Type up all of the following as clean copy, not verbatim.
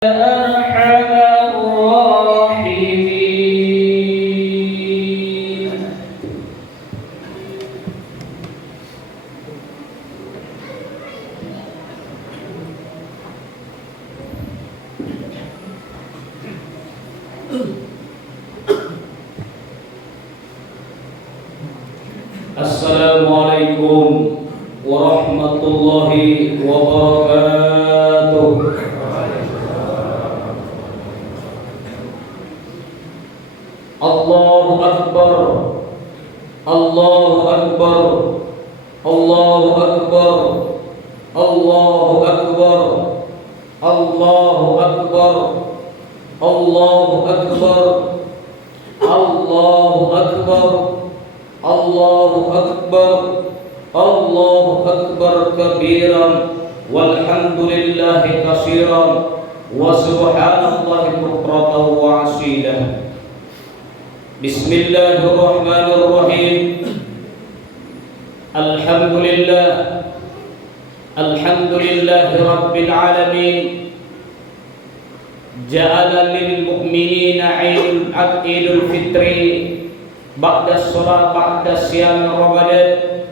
أرحم الراحمين. Assalamualaikum warahmatullahi wabarakatuh. Allahu Akbar, Allahu Akbar, Allahu Akbar, Allahu Akbar, Allahu Akbar, Allahu Akbar, Allahu Akbar, Allahu Akbar, Allahu Akbar kabiran, walhamdulillahi katsiran, wa subhanallahi bukratan wa asilan. Bismillahirrahmanirrahim. Alhamdulillah, alhamdulillahi rabbil alamin. Ja'ala lil mu'minina Idul Fitri ba'da shalah ba'da siyam Ramadan.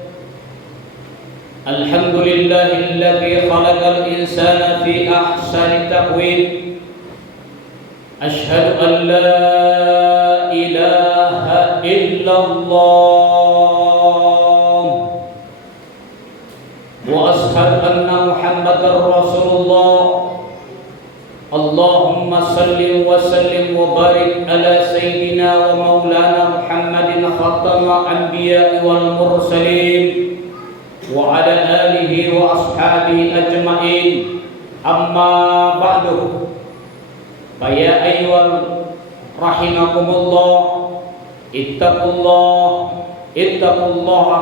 Alhamdulillahilladzi khalaqal insana fi ahsani taqwim. Asyhadu an la ilaha illallah wa ashhadu anna Muhammadar Rasulullah. Allahumma salli wa sallim wa barik ala sayyidina wa maulana Muhammadin khatamul anbiya'i wal mursalin wa ala alihi wa ashabihi ajma'in. Amma ba'du. Ya ayyuhal rahimakumullah, ittaqullaha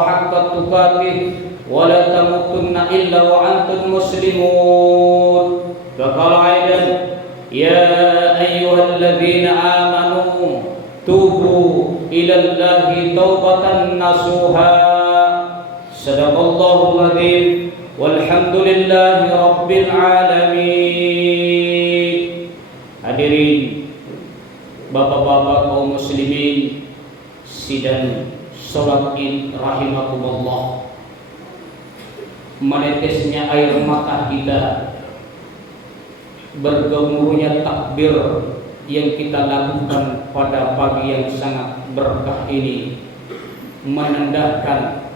haqqa tuqatih wa la tamutunna illa wa antum muslimun. Faqala aidan ya ayyuhalladzina amanu tubu ilallahi taubatan nasuha. Sadaqallahul adzim, walhamdulillahi rabbil alamin. Hadirin bapak-bapak kaum muslimin sidang salat Id rahimakumullah. Menetesnya air mata kita, bergemuruhnya takbir yang kita lakukan pada pagi yang sangat berkah ini menandakan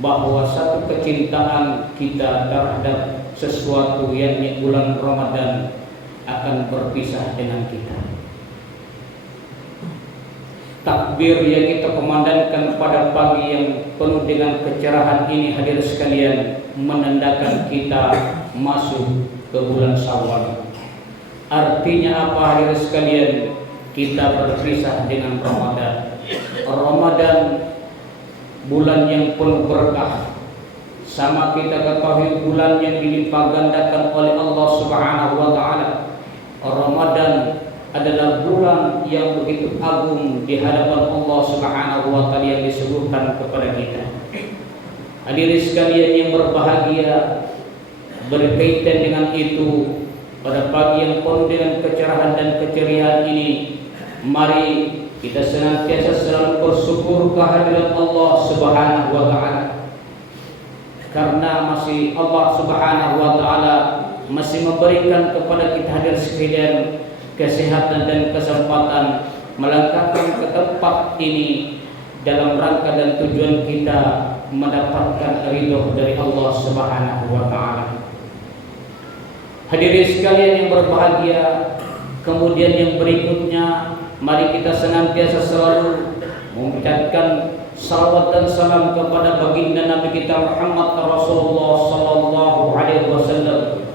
bahwa satu kecintaan kita terhadap sesuatu yang bulan Ramadan akan berpisah dengan kita. Takbir yang kita kumandangkan pada pagi yang penuh dengan kecerahan ini, hadirin sekalian, menandakan kita masuk ke bulan Syawal. Artinya apa, hadirin sekalian? Kita berpisah dengan Ramadan. Ramadan bulan yang penuh berkah. Sama kita ketahui bulan yang dilimpah gandakan oleh Allah Subhanahu wa taala. Ramadan adalah bulan yang begitu agung di hadapan Allah Subhanahu wa taala yang disebutkan kepada kita. Hadirin sekalian yang berbahagia, berkaitan dengan itu, pada pagi yang penuh dengan kecerahan dan keceriaan ini, mari kita senantiasa selalu bersyukur kehadirat Allah Subhanahu wa taala. Karena masih Allah Subhanahu wa taala masih memberikan kepada kita, hadirin sekalian, kesehatan dan kesempatan melangkahkan ke tempat ini dalam rangka dan tujuan kita mendapatkan ridho dari Allah Subhanahu wa taala. Hadirin sekalian yang berbahagia, kemudian yang berikutnya, mari kita senantiasa selalu mengucapkan salawat dan salam kepada baginda Nabi kita Muhammad Rasulullah sallallahu alaihi wasallam,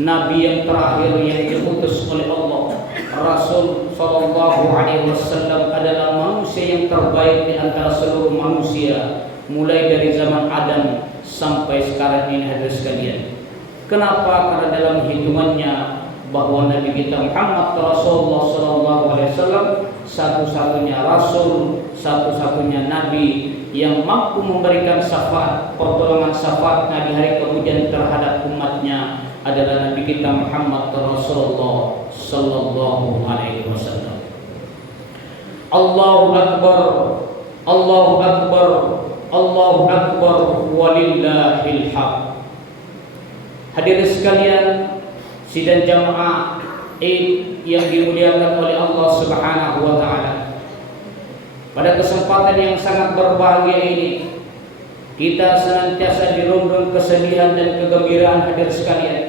Nabi yang terakhir yang diutus oleh Allah. Rasul sallallahu alaihi wasallam adalah manusia yang terbaik di antara seluruh manusia, mulai dari zaman Adam sampai sekarang ini, hadirin sekalian. Kenapa? Karena dalam hitungannya bahwa Nabi kita Muhammad Rasulullah sallallahu alaihi wasallam satu-satunya rasul, satu-satunya nabi yang mampu memberikan syafaat, pertolongan syafaatnya di hari kemudian terhadap umatnya adalah Nabi kita Muhammad Rasulullah sallallahu alaihi wasallam. Allahu akbar, Allahu akbar, Allahu akbar, walillahil hamd. Hadirin sekalian, sidang jamaah Id yang dimuliakan oleh Allah Subhanahu wa taala. Pada kesempatan yang sangat berbahagia ini, kita senantiasa dirundung kesedihan dan kegembiraan hadirin sekalian.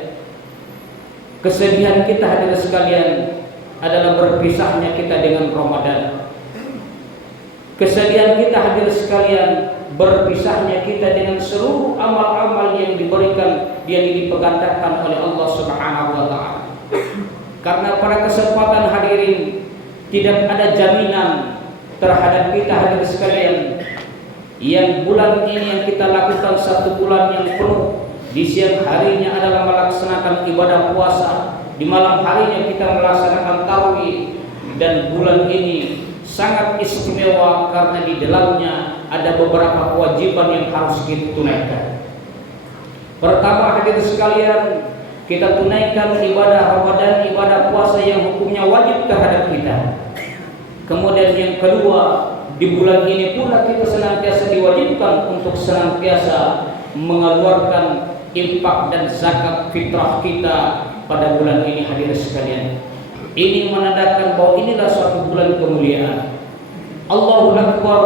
Kesedihan kita hadirin sekalian adalah berpisahnya kita dengan Ramadan. Kesedihan kita hadirin sekalian berpisahnya kita dengan seluruh amal-amal yang diberikan, yang dipegandakan oleh Allah Subhanahu wa taala. Karena pada kesempatan hadirin tidak ada jaminan terhadap kita hadirin sekalian yang bulan ini yang kita lakukan satu bulan yang penuh. Di siang harinya adalah melaksanakan ibadah puasa, di malam harinya kita melaksanakan tarawih, dan bulan ini sangat istimewa karena di dalamnya ada beberapa kewajiban yang harus kita tunaikan. Pertama hadirin sekalian, kita tunaikan ibadah Ramadan, ibadah puasa yang hukumnya wajib terhadap kita. Kemudian yang kedua, di bulan ini pula kita senantiasa diwajibkan untuk senantiasa mengeluarkan infak dan zakat fitrah kita pada bulan ini hadirin sekalian. Ini menandakan bahwa inilah suatu bulan kemuliaan. Allahu akbar,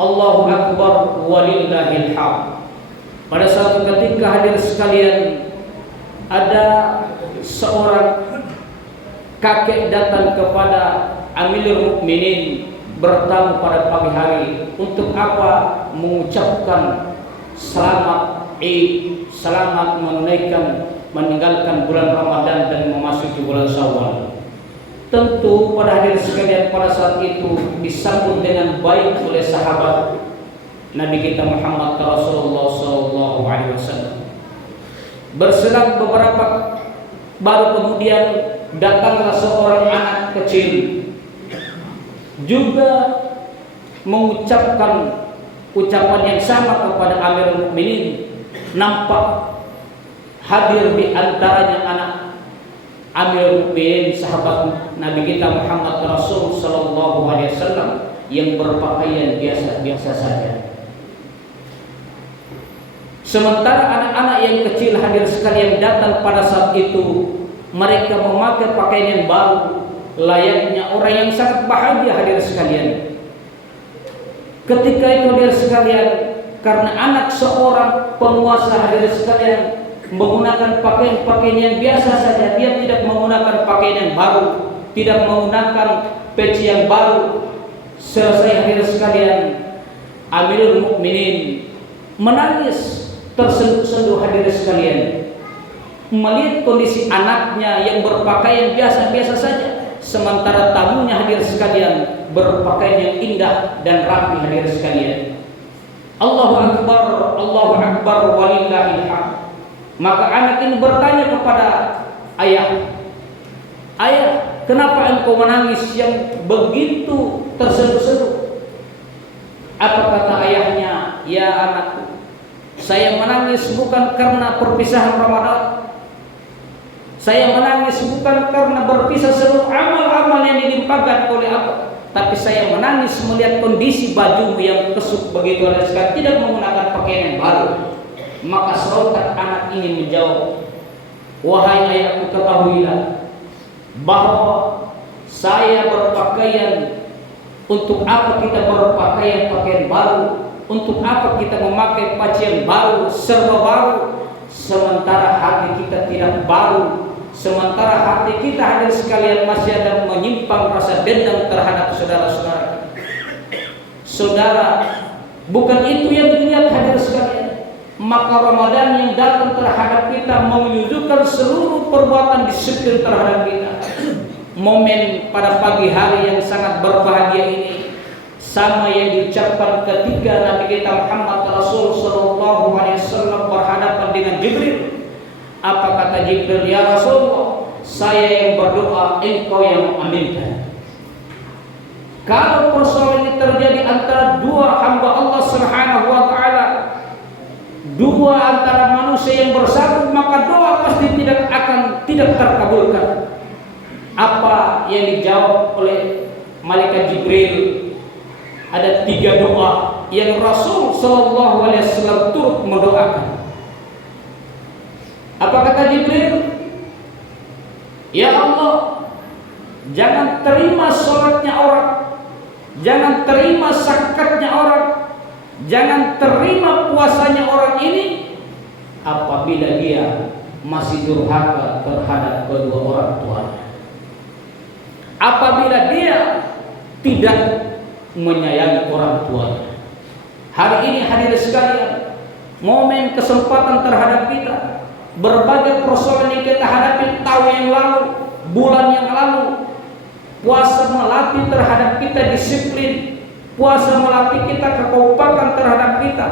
Allahu akbar, walillahil hamd. Pada suatu ketika hadirin sekalian, ada seorang kakek datang kepada Amirul Mukminin bertamu pada pagi hari. Untuk apa? Mengucapkan selamat Id, selamat meninggalkan bulan Ramadan dan memasuki bulan Syawal. Tentu pada hadirin sekalian pada saat itu disambut dengan baik oleh sahabat Nabi kita Muhammad Rasulullah sallallahu alaihi wasallam. Berselang beberapa baru kemudian datanglah seorang anak kecil juga mengucapkan ucapan yang sama kepada Amirul Mukminin. Nampak hadir di antaranya anak Amirul Mukminin, sahabat Nabi kita Muhammad Rasul sallallahu alaihi wasallam yang berpakaian biasa-biasa saja. Sementara anak-anak yang kecil hadir sekalian datang pada saat itu, mereka memakai pakaian yang baru, layaknya orang yang sangat bahagia hadir sekalian. Ketika itu hadir sekalian, karena anak seorang penguasa hadir sekalian menggunakan pakaian-pakaian yang biasa saja, dia tidak menggunakan pakaian yang baru, tidak menggunakan peci yang baru. Selesai hadir sekalian, Amirul Mukminin menangis tersenduh-senduh hadirin sekalian melihat kondisi anaknya yang berpakaian biasa-biasa saja, sementara tamunya hadirin sekalian berpakaian yang indah dan rapi hadirin sekalian. Allahu akbar, Allahu akbar, walillahil hamd. Maka anak ini bertanya kepada ayah, "Ayah, kenapa engkau menangis yang begitu tersenduh-senduh?" Apa kata ayahnya? "Ya anakku, saya menangis bukan karena perpisahan Ramadan. Saya menangis bukan karena berpisah seluruh amal-amal yang dilimpahkan oleh Allah. Tapi saya menangis melihat kondisi bajumu yang kesuk begitu sekali, tidak menggunakan pakaian yang baru." Maka sontak anak ini menjawab, "Wahai ayahku, ketahuilah bahwa saya berpakaian. Untuk apa kita berpakaian pakaian baru? Untuk apa kita memakai pakaian baru, serba baru, sementara hati kita tidak baru, sementara hati kita hadir sekalian masih ada menyimpang rasa dendam terhadap saudara-saudara. Saudara, bukan itu yang dilihat hadir sekalian. Maka Ramadan yang datang terhadap kita menunjukkan seluruh perbuatan disiplin terhadap kita. Momen pada pagi hari yang sangat berbahagia ini sama yang diucapkan ketika Nabi kita Muhammad Rasul sallallahu alaihi wasallam berhadapan dengan Jibril. Apa kata Jibril? "Ya Rasulullah, saya yang berdoa, engkau yang mengaminkan." Kalau persoalan ini terjadi antara dua hamba Allah Subhanahu wa taala, dua antara manusia yang bersatu, maka doa pasti tidak terkabulkan. malaikat Jibril, ada 3 doa yang Rasul sallallahu alaihi wasallam turut mendoakan. Apa kata Jibril? Ya Allah, jangan terima sholatnya orang, jangan terima zakatnya orang, jangan terima puasanya orang ini apabila dia masih durhaka terhadap kedua orang tuanya, apabila dia tidak menyayangi orang tuanya. Hari ini hadirin sekalian, momen kesempatan terhadap kita, berbagai persoalan yang kita hadapi tahun yang lalu, bulan yang lalu, puasa melatih terhadap kita disiplin, puasa melatih kita kekompakan terhadap kita,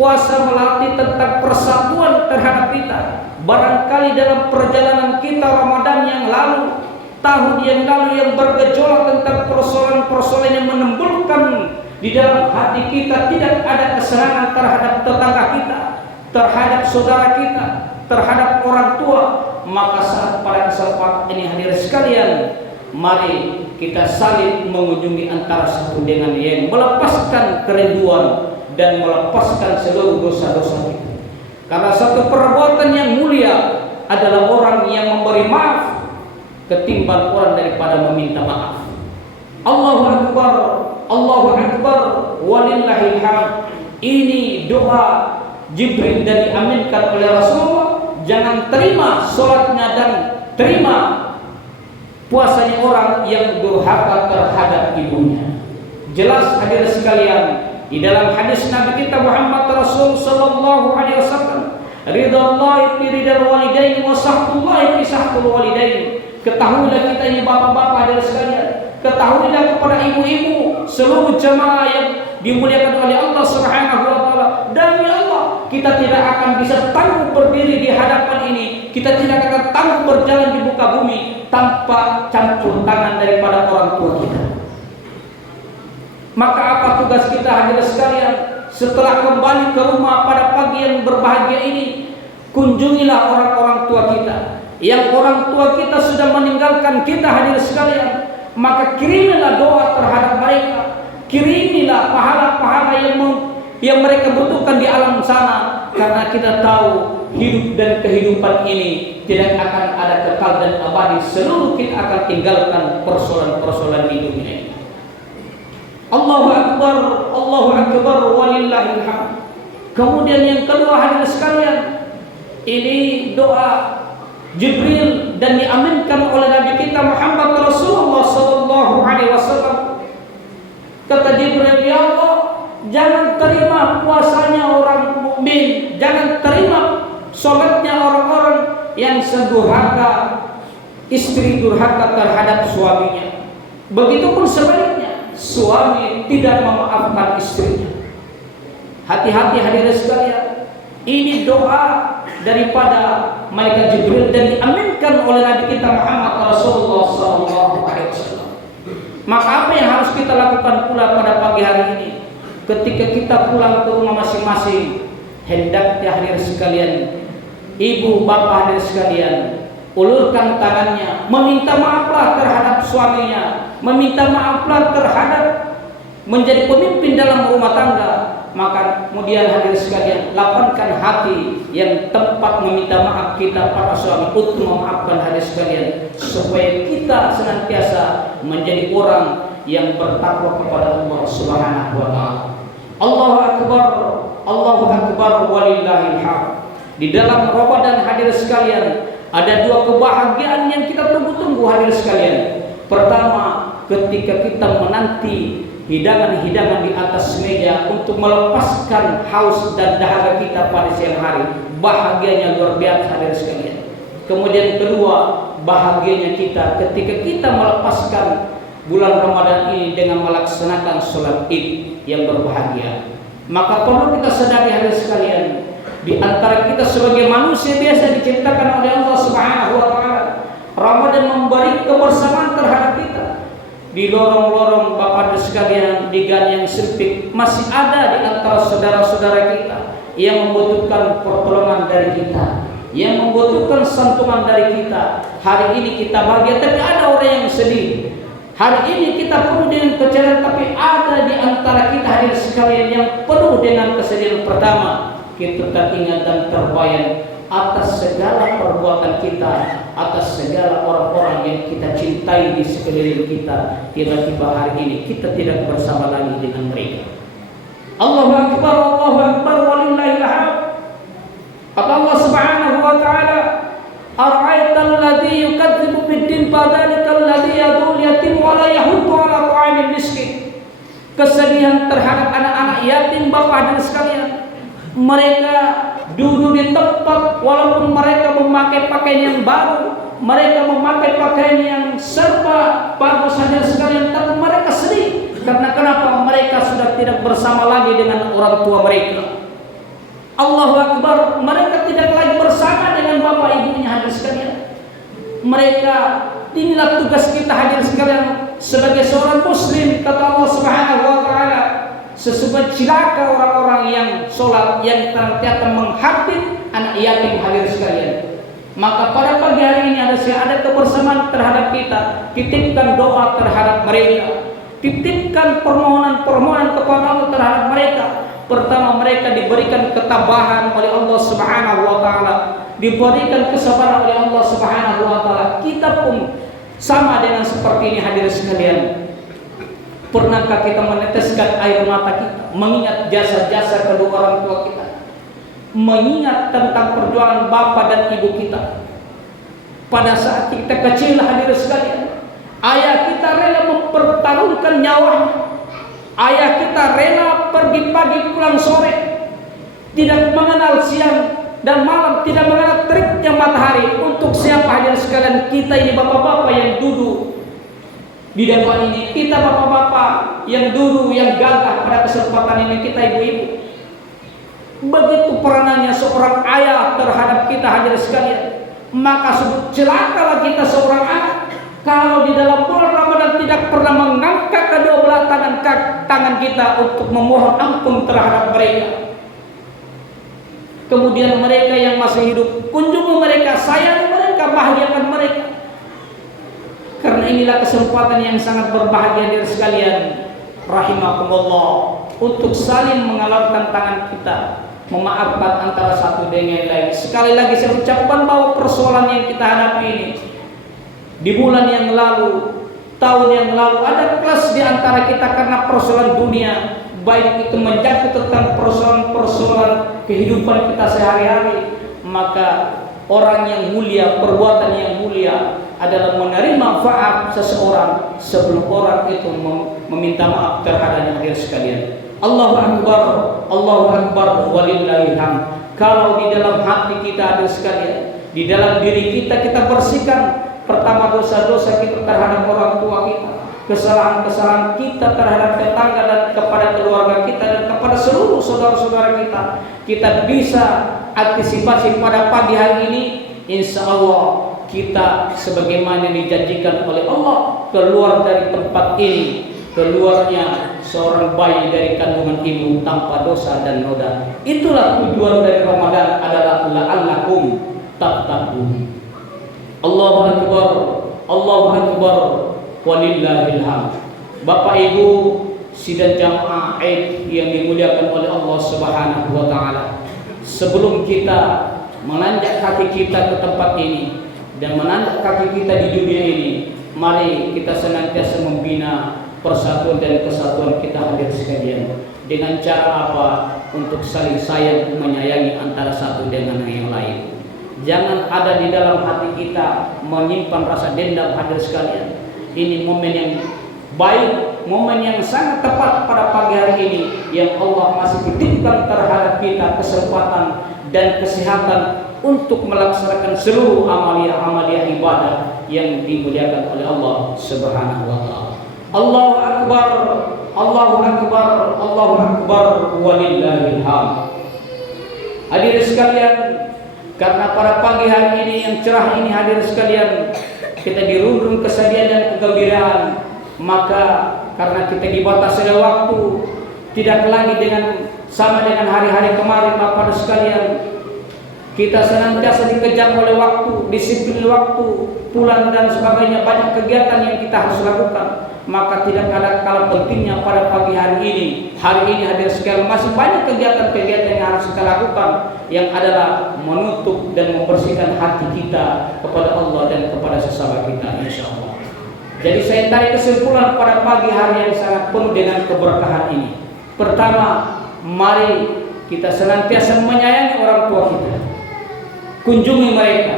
puasa melatih tentang persatuan terhadap kita. Barangkali dalam perjalanan kita Ramadan yang lalu, tahun yang lalu yang bergejolak tentang persoalan-persoalan yang menimbulkan di dalam hati kita tidak ada kesenangan terhadap tetangga kita, terhadap saudara kita, terhadap orang tua, maka saat pada kesempatan ini hadirin sekalian, mari kita saling mengunjungi antara satu dengan yang melepaskan kerinduan dan melepaskan seluruh dosa-dosa kita. Karena satu perbuatan yang mulia adalah orang yang memberi maaf ketimbang orang daripada meminta maaf. Allahu Akbar, Allahu Akbar, walillahil hamd. Ini doa Jibril dan diaminkan oleh Rasulullah. Jangan terima sholatnya dan terima puasanya orang yang durhaka terhadap ibunya. Jelas hadirin sekalian, di dalam hadis Nabi kita Muhammad Rasul sallallahu alaihi wasallam, ridallahi fi ridal walidain wa sahtullahi fi sahtul walidain. Ketahuilah kita ini bapak-bapak hadirin sekalian, ketahuilah kepada ibu-ibu, seluruh jemaah yang dimuliakan oleh Allah Subhanahu wa taala, demi Allah kita tidak akan bisa tangguh berdiri di hadapan ini, kita tidak akan tangguh berjalan di muka bumi tanpa campur tangan daripada orang tua kita. Maka apa tugas kita hadirin sekalian? Setelah kembali ke rumah pada pagi yang berbahagia ini, kunjungilah orang-orang tua kita. Yang orang tua kita sudah meninggalkan kita hadirin sekalian, maka kirimilah doa terhadap mereka, kirimilah pahala-pahala yang mereka butuhkan di alam sana, karena kita tahu hidup dan kehidupan ini tidak akan ada kekal dan abadi. Seluruh kita akan tinggalkan persoalan-persoalan di dunia ini. Allahu Akbar, Allahu Akbar, walillahil hamd. Kemudian yang kedua hadirin sekalian, ini doa Jibril dan diaminkan oleh Nabi kita Muhammad Rasulullah sallallahu alaihi wasallam. Kata Jibril, ya Allah, jangan terima puasanya orang mukmin, jangan terima salatnya orang-orang yang sedurhaka, istri durhaka terhadap suaminya. Begitupun sebaliknya, suami tidak memaafkan istrinya. Hati-hati hadirin sekalian, ini doa daripada malaikat Jibril dan diaminkan oleh Nabi kita Muhammad Rasulullah sallallahu alaihi wasallam. Maka apa yang harus kita lakukan pula pada pagi hari ini? Ketika kita pulang ke rumah masing-masing, hendaknya hadirin sekalian, ibu bapak hadirin sekalian, ulurkan tangannya, meminta maaflah terhadap suaminya, meminta maaflah terhadap menjadi pemimpin dalam rumah tangga. Maka kemudian hadirin sekalian, lapangkan hati yang tempat meminta maaf kita para suami untuk memaafkan hadirin sekalian, supaya kita senantiasa menjadi orang yang bertakwa kepada Allah Subhanahu wa taala. Allahu Akbar, Allahu Akbar, walillahil hamd. Di dalam Ramadan hadirin sekalian, ada dua kebahagiaan yang kita tunggu-tunggu hadirin sekalian. Pertama, ketika kita menanti hidangan-hidangan di atas meja untuk melepaskan haus dan dahaga kita pada siang hari, bahagianya luar biasa hadirin sekalian. Kemudian kedua, bahagianya kita ketika kita melepaskan bulan Ramadan ini dengan melaksanakan sholat Id yang berbahagia. Maka perlu kita sadari hadirin sekalian, di antara kita sebagai manusia biasa diciptakan oleh Allah Subhanahu wa taala, Ramadan memberi kebersamaan terhadap kita. Di lorong-lorong bapak sekalian, di gang yang sempit, masih ada di antara saudara-saudara kita yang membutuhkan pertolongan dari kita, yang membutuhkan santunan dari kita. Hari ini kita bahagia, tapi ada orang yang sedih. Hari ini kita penuh dengan kecelakaan, tapi ada di antara kita hadirin sekalian yang penuh dengan kesedihan. Pertama, kita teringat dan terbayang atas segala perbuatan kita, atas segala orang-orang yang kita cintai di sekeliling kita. Tiba-tiba hari ini kita tidak bersama lagi dengan mereka. Allahu Akbar, walillahil hamd. Kata Allah Subhanahu wa taala, "Ara'aital ladzi yukadzibu bid-din fadzalikal ladzi yad'ul yatim wa la yahuddu 'ala ta'amil miskin." Kesedihan terhadap anak-anak yatim, Bapak dan sekalian. Mereka duduk di tempat walaupun mereka memakai pakaian yang baru, mereka memakai pakaian yang serba bagus saja sekalian, tapi mereka sedih. Karena kenapa? Mereka sudah tidak bersama lagi dengan orang tua mereka. Allahu Akbar, mereka tidak lagi bersama dengan bapak ibunya hadir sekalian. Mereka, inilah tugas kita hadir sekalian sebagai seorang muslim. Kata Allah Subhanahu wa taala, sesungguhnya celaka orang-orang yang sholat, yang ternyata menghadir anak yatim hadir sekalian. Maka pada pagi hari ini ada kebersamaan terhadap kita. Titipkan doa terhadap mereka, titipkan permohonan-permohonan kepada Allah terhadap mereka. Pertama, mereka diberikan ketabahan oleh Allah Subhanahu wa taala, diberikan kesabaran oleh Allah Subhanahu wa taala. Kita pun sama dengan seperti ini hadir sekalian. Pernahkah kita meneteskan air mata kita mengingat jasa-jasa kedua orang tua kita, mengingat tentang perjuangan bapak dan ibu kita pada saat kita kecil hadir sekalian? Ayah kita rela mempertaruhkan nyawanya. Ayah kita rela pergi pagi pulang sore, tidak mengenal siang dan malam, tidak mengenal teriknya matahari. Untuk siapa hadir sekalian? Kita ini bapak-bapak yang duduk di depan ini, kita bapak-bapak yang duduk, yang gagah pada kesempatan ini, kita ibu-ibu. Begitu peranannya seorang ayah terhadap kita hadir sekalian. Maka celakalah kita seorang anak kalau di dalam bulan Ramadan tidak pernah mengangkat kedua belah tangan kita untuk memohon ampun terhadap mereka. Kemudian mereka yang masih hidup, kunjungi mereka, sayangi mereka, bahagiakan mereka. Karena inilah kesempatan yang sangat berbahagia dari sekalian, rahimakumullah, untuk saling mengalapkan tangan kita, memaafkan antara satu dengan lain. Sekali lagi saya ucapkan bahwa persoalan yang kita hadapi ini, di bulan yang lalu, tahun yang lalu, ada kelas di antara kita karena persoalan dunia, baik itu menjangkut tentang persoalan kehidupan kita sehari-hari. Maka orang yang mulia, perbuatan yang mulia adalah menerima maaf seseorang sebelum orang itu meminta maaf terhadapnya sekalian. Allahu Akbar, Allahu Akbar, walillahil hamd. Kalau di dalam hati kita ada sekalian, di dalam diri kita bersihkan. Pertama, dosa-dosa kita terhadap orang tua kita, kesalahan-kesalahan kita terhadap tetangga dan kepada keluarga kita dan kepada seluruh saudara-saudara kita, kita bisa antisipasi pada pagi hari ini. Insya Allah kita sebagaimana yang dijanjikan oleh Allah, keluar dari tempat ini, keluarnya seorang bayi dari kandungan ibu tanpa dosa dan noda. Itulah tujuan dari Ramadan, adalah la'allakum tattaqun. Allahu Akbar, Allahu Akbar, walillahil hamd. Bapak Ibu sidang jamaah Id yang dimuliakan oleh Allah Subhanahu wa taala, sebelum kita menanjak kaki kita ke tempat ini dan menanjak kaki kita di dunia ini, mari kita senantiasa membina persatuan dan kesatuan kita hadir sekalian. Dengan cara apa? Untuk saling sayang menyayangi antara satu dengan yang lain. Jangan ada di dalam hati kita menyimpan rasa dendam hadir sekalian. Ini momen yang baik, momen yang sangat tepat pada pagi hari ini yang Allah masih titipkan terhadap kita kesempatan dan kesehatan untuk melaksanakan seluruh amalia-amalia ibadah yang dimuliakan oleh Allah Subhanahu wa taala. Allahu Akbar, Allahu Akbar, Allahu Akbar, walillahil hamd. Hadirin sekalian, karena pada pagi hari ini yang cerah ini hadir sekalian, kita dirundung kesedihan dan kegembiraan. Maka karena kita dibatasi oleh waktu, tidak lagi dengan sama dengan hari-hari kemarin Bapak sekalian, Kita senantiasa dikejar oleh waktu, disiplin waktu, pulang dan sebagainya, banyak kegiatan yang kita harus lakukan. Maka tidak kalah pentingnya pada pagi hari ini hadir sekalian, masih banyak kegiatan-kegiatan yang harus kita lakukan, yang adalah menutup dan membersihkan hati kita kepada Allah dan kepada sesama kita, insya Allah. Jadi saya tarik kesimpulan pada pagi hari yang sangat penuh dengan keberkahan ini. Pertama, mari kita senantiasa menyayangi orang tua kita. Kunjungi mereka.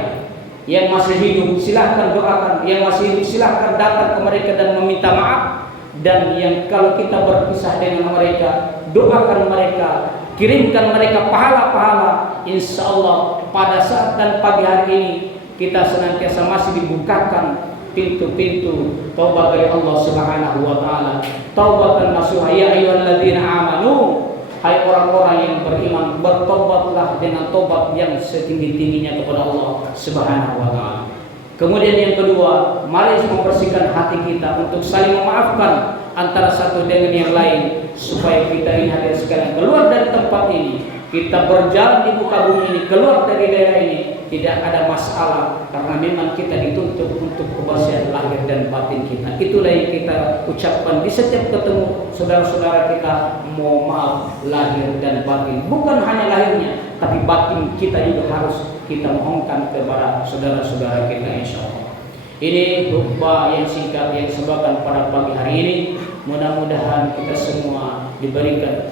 Yang masih hidup silahkan doakan, yang masih hidup silahkan datang ke mereka dan meminta maaf. Dan yang kalau kita berpisah dengan mereka, doakan mereka, kirimkan mereka pahala-pahala. Insya Allah pada saat dan pagi hari ini kita senantiasa masih dibukakan pintu-pintu taubat dari Allah Subhanahu wa taala. Taubatan nasuha, ya ayyuhalladzina amanu, hai orang-orang yang beriman, bertobatlah dengan tobat yang setinggi-tingginya kepada Allah Subhanahu wa taala. Kemudian yang kedua, mari membersihkan hati kita untuk saling memaafkan antara satu dengan yang lain, supaya kita ini hadir sekalian keluar dari tempat ini, kita berjalan di muka bumi ini, keluar dari daerah ini tidak ada masalah, karena memang kita dituntut untuk kebersihan lahir dan batin kita. Itulah yang kita ucapkan di setiap ketemu saudara-saudara kita. Mohon maaf lahir dan batin, bukan hanya lahirnya, tapi batin kita juga harus kita mohonkan kepada saudara-saudara kita, insya Allah. Ini khutbah yang singkat yang sebakan pada pagi hari ini. Mudah-mudahan kita semua diberikan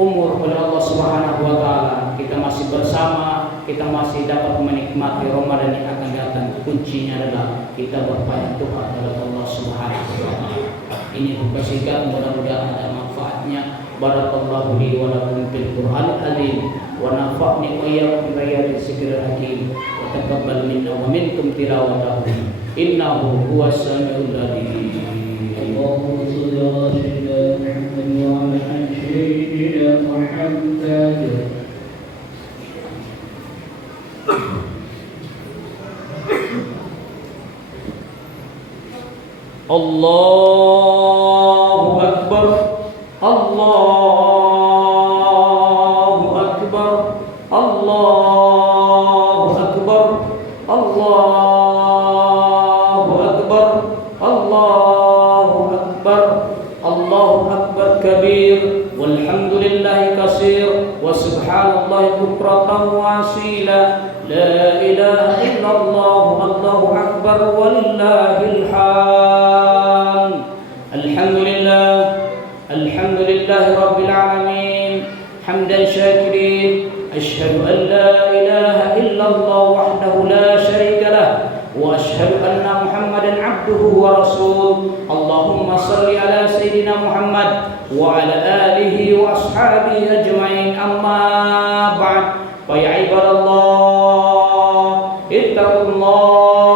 umur oleh Allah Subhanahu wa taala, kita masih bersama, kita masih dapat menikmati Ramadan yang akan datang. Kuncinya adalah kita berbanyak doa kepada Allah Subhanahu wa taala. Ini singkat, mudah-mudahan ada manfaatnya. Barakallahu li wa lakum fil Qur'anil azim wa nafa'ni wa iyyakum bi ayatil zikril hakim wa taqabbal minna wa minkum tilawatahu innahu huwas samiul alim. Allahumma shalli ala sayyidina Muhammad wa ala ali sayyidina Muhammad. Allahu akbar, Allahu akbar, Allahu akbar, Allahu akbar, Allahu akbar, Allahu akbar kabir, walhamdulillahi katsir, wa subhanallahi bukratan wa asila. La ilaha illallah, Allahu akbar, walillahil hamd. Alhamdulillah, alhamdulillahi rabbil alamin, hamdan syakirin. Asyhadu an la ilaha illallah wahdahu la syarika lah, wa asyhadu anna Muhammadan abduhu wa rasuluh. Allahumma salli ala sayyidina Muhammad wa ala alihi wa ashabihi ajma'in. Amma ba'd. Fa ya ibadallah, ittaqullaha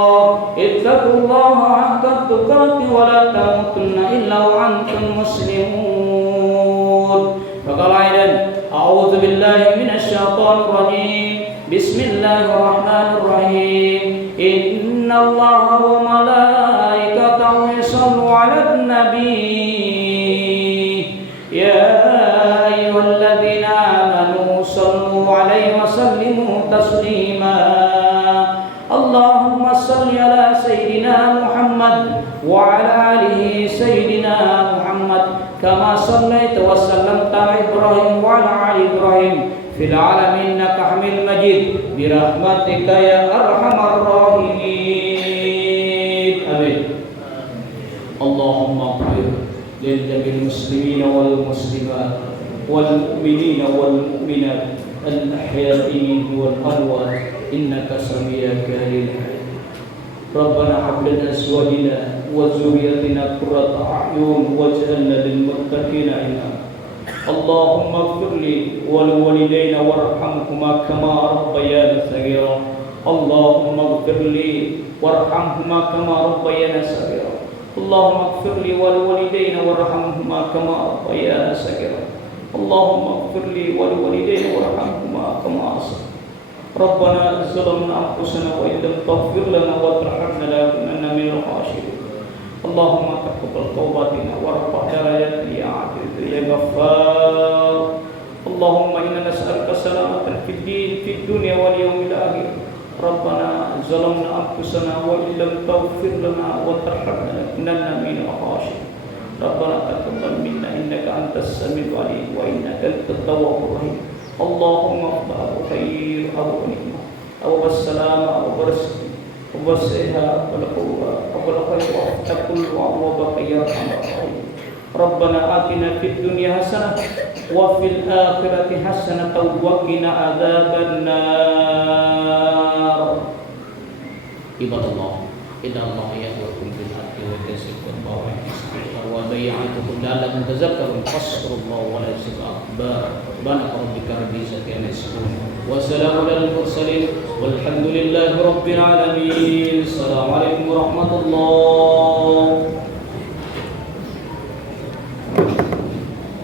haqqa tuqatih wa la tamutunna illa wa antum muslimun. Faqala aidan, a'udzu billahi minasy syaithanir rajim. Bismillahirrahmanirrahim. Innallaha wa malaikatahu yushallu 'alan nabi. Ya ayyuhalladzina amanu sallu 'alaihi wa sallimu taslima. Allahumma salli ala sayyidina Muhammad wa ala alihi sayyidina Muhammad kama sallaita wa sallamta ala Ibrahim wa ala ali Ibrahim fil alamin innaka Hamidum Majid bi rahmatika ya arhamar rahimin. Amin. Allahumma ighfir lil jami'il muslimin wal muslimat wal mu'minin wal mu'minat al ahya'i wal amwat innaka sami'un qarib. Rabbana hab lana azwajana wa dhurriyyatina qurrata a'yun waj'alna lil muttaqina imama. Allahumma ighfir li wa li walidayna warhamhuma kama rabbayana shaghira. Allahumma ighfir li warhamhuma kama rabbayana shaghira. Allahumma ighfir li wa li walidayna warhamhuma kama rabbayana shaghira. Allahumma ighfir li wa li walidayna warhamhuma kama Rabbana zalamna anfusana wa illam taghfir lana wa tarhamna lanakunanna minal khasirin. Allahumma taqabbal tawbatina warfa' darajatina ya 'aziz ya ghaffar. Allahumma inna nas'aluka salamatan fid din fid الدنيا واليوم الآخر. ربنا ظلمنا أنفسنا وإن لم تغفر لنا وترحمنا لنكونن من الخاسرين. ربنا تقبل منا إنك أنت السميع العليم وإنك أنت التواب الرحيم. اللهم اغفر خير أو نعمة أو السلام أو الرزق والصحة والقوة والخير وكل وبقي يا أرحم الراحمين. ربنا آتنا في الدنيا حسنة وفي الآخرة حسنة وقنا عذاب النار. عباد الله إن الله يأمركم بالعدل والإحسان وإيتاء وبيعتكم لعلكم تذكرون. فاذكروا الله ولا تنسوا أخبار. سبحان ربك رب العزة عما يصفون وسلام على المرسلين والحمد لله رب العالمين. السلام عليكم ورحمة الله.